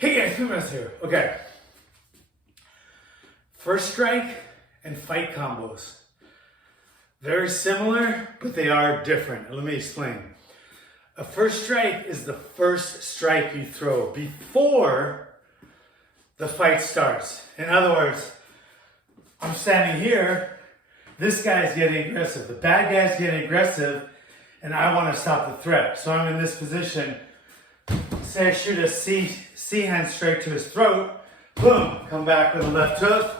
Hey guys, Kumas here. Okay. First strike and fight combos. Very similar, but they are different. Let me explain. A first strike is the first strike you throw before the fight starts. In other words, I'm standing here, this guy's getting aggressive, the bad guy's getting aggressive, and I want to stop the threat. So I'm in this position. Say I shoot a C hand straight to his throat, boom, come back with a left hook.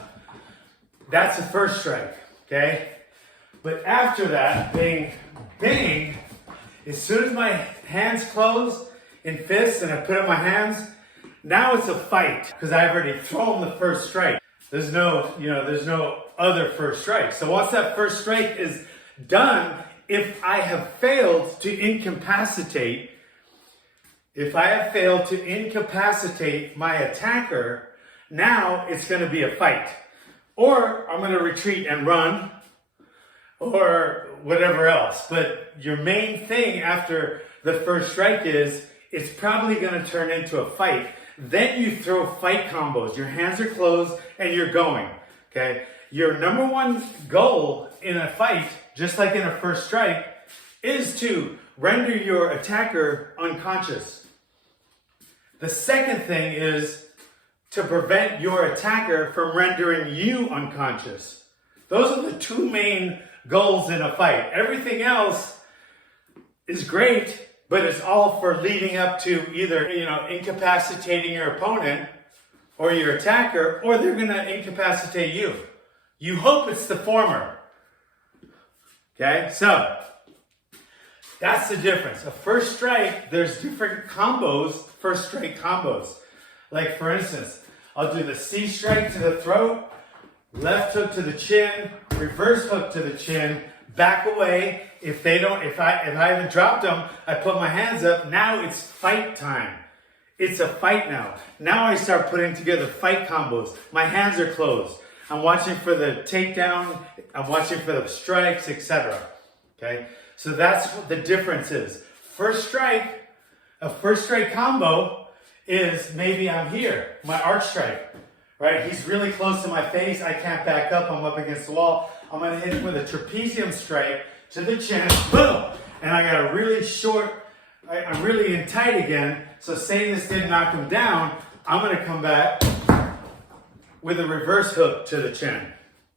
That's the first strike, okay? But after that, bing, bing, as soon as my hands close in fists and I put up my hands, now it's a fight because I've already thrown the first strike. There's no other first strike. So once that first strike is done, if I have failed to incapacitate my attacker, now it's going to be a fight. Or I'm going to retreat and run, or whatever else. But your main thing after the first strike is, it's probably going to turn into a fight. Then you throw fight combos. Your hands are closed and you're going, okay? Your number one goal in a fight, just like in a first strike, is to render your attacker unconscious. The second thing is to prevent your attacker from rendering you unconscious. Those are the two main goals in a fight. Everything else is great, but it's all for leading up to either, incapacitating your opponent or your attacker, or they're going to incapacitate you. You hope it's the former. Okay, so that's the difference. A first strike, there's different combos, first strike combos. Like for instance, I'll do the C strike to the throat, left hook to the chin, reverse hook to the chin, back away. If I haven't dropped them, I put my hands up. Now it's fight time. It's a fight now. Now I start putting together fight combos. My hands are closed. I'm watching for the takedown. I'm watching for the strikes, etc. Okay? So that's what the difference is. A first strike combo is maybe I'm here, my arch strike, right? He's really close to my face. I can't back up. I'm up against the wall. I'm going to hit him with a trapezium strike to the chin, boom! And I got a really short, I'm really in tight again. So say this didn't knock him down, I'm going to come back with a reverse hook to the chin,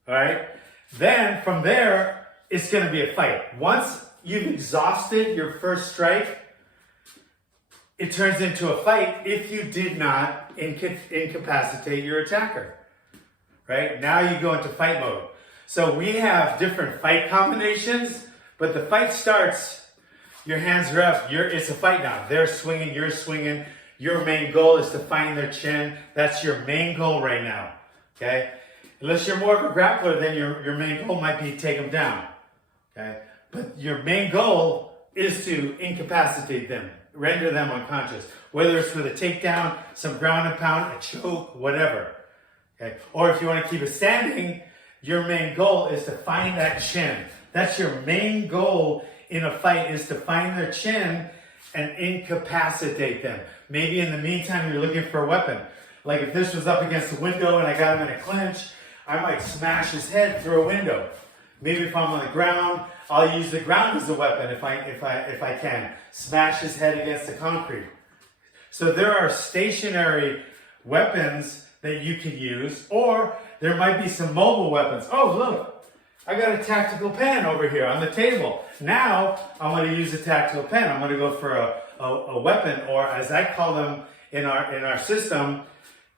all right? Then from there, it's going to be a fight. Once you've exhausted your first strike, it turns into a fight if you did not incapacitate your attacker, right? Now you go into fight mode. So we have different fight combinations, but the fight starts, your hands are up, it's a fight now. They're swinging, you're swinging. Your main goal is to find their chin. That's your main goal right now, okay? Unless you're more of a grappler, then your main goal might be to take them down, okay? But your main goal is to incapacitate them, render them unconscious, whether it's with a takedown, some ground and pound, a choke, whatever, okay? Or if you want to keep it standing, your main goal is to find that chin. That's your main goal in a fight, is to find their chin and incapacitate them. Maybe in the meantime, you're looking for a weapon. Like if this was up against the window and I got him in a clinch, I might smash his head through a window. Maybe if I'm on the ground, I'll use the ground as a weapon if I can. Smash his head against the concrete. So there are stationary weapons that you can use, or there might be some mobile weapons. Oh, look, I got a tactical pen over here on the table. Now I'm going to use a tactical pen. I'm going to go for a weapon, or as I call them in our system,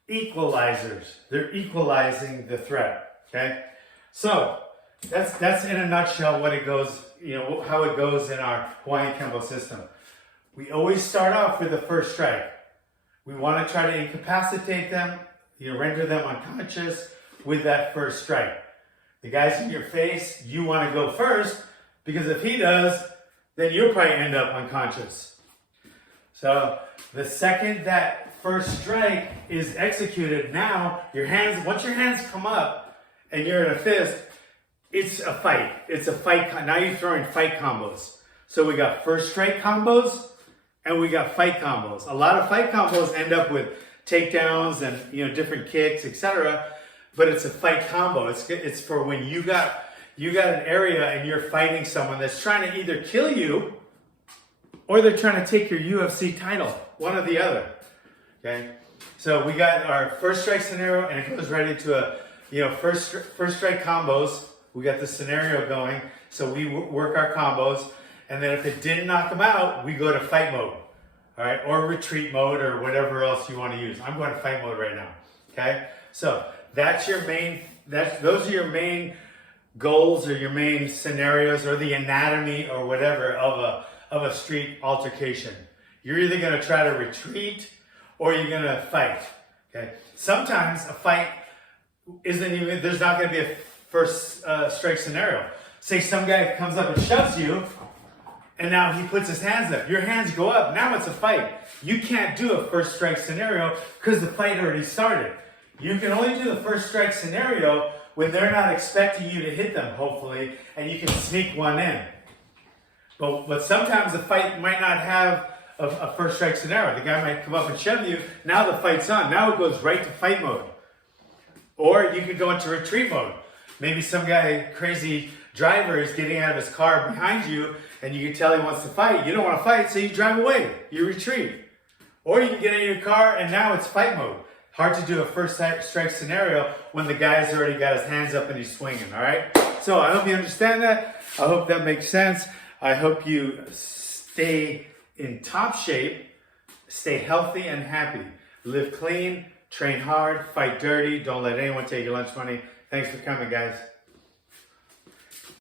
equalizers. They're equalizing the threat. Okay, so that's in a nutshell what it goes, how it goes in our Hawaiian Kempo system. We always start off with the first strike. We want to try to incapacitate them, render them unconscious with that first strike. The guy's in your face, you want to go first, because if he does, then you'll probably end up unconscious. So the second that first strike is executed, now once your hands come up and you're in a fist, it's a fight. It's a fight. Now you're throwing fight combos. So we got first strike combos and we got fight combos. A lot of fight combos end up with takedowns and, you know, different kicks, etc. But it's a fight combo. It's for when you got an area and you're fighting someone that's trying to either kill you or they're trying to take your UFC title, one or the other. Okay, so we got our first strike scenario, and it goes right into a, you know, first strike combos. We got the scenario going, so we work our combos, and then if it didn't knock them out, we go to fight mode, all right, or retreat mode, or whatever else you want to use. I'm going to fight mode right now. Okay, so those are your main goals or your main scenarios or the anatomy or whatever of a street altercation. You're either going to try to retreat or you're going to fight. Okay. Sometimes a fight there's not going to be a first strike scenario. Say some guy comes up and shoves you, and now he puts his hands up. Your hands go up. Now it's a fight. You can't do a first strike scenario because the fight already started. You can only do the first strike scenario when they're not expecting you to hit them, hopefully, and you can sneak one in. But sometimes the fight might not have a first strike scenario. The guy might come up and shove you. Now the fight's on. Now it goes right to fight mode. Or you could go into retreat mode. Maybe some guy, crazy driver, is getting out of his car behind you, and you can tell he wants to fight. You don't want to fight, so you drive away. You retreat. Or you can get in your car, and now it's fight mode. Hard to do a first strike scenario when the guy's already got his hands up and he's swinging, all right? So I hope you understand that. I hope that makes sense. I hope you stay in top shape, stay healthy and happy. Live clean, train hard, fight dirty. Don't let anyone take your lunch money. Thanks for coming, guys.